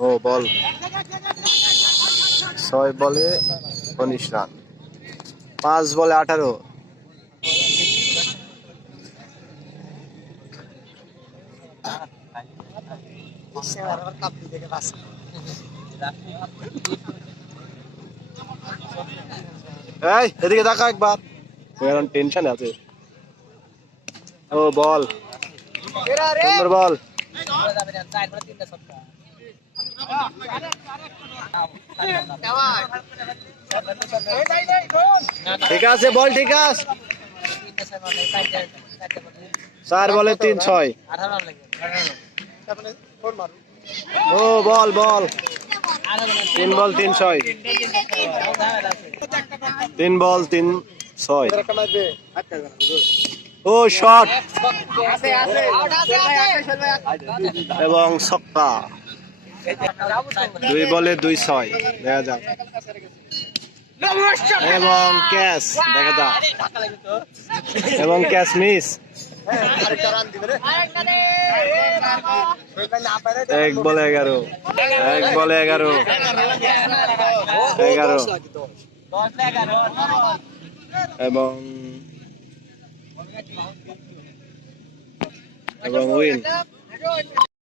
ও বল 6 বলে 19 রান 5 বলে 18 এই এদিকে দেখা একবার এখন টেনশন আছে ও বল সুন্দর বল ঠিক আছে বল ঠিক আছে 4 বলে 3-6 ও বল বল 3 বল 3-6 3 বল 3-6 ও শট এবং ছক্কা 2 বলে 2-6 দেখা যাক এবং ক্যাচ দেখা যাক এবং ক্যাচ মিস 1 বলে 11 1 বলে 11 এবং উইন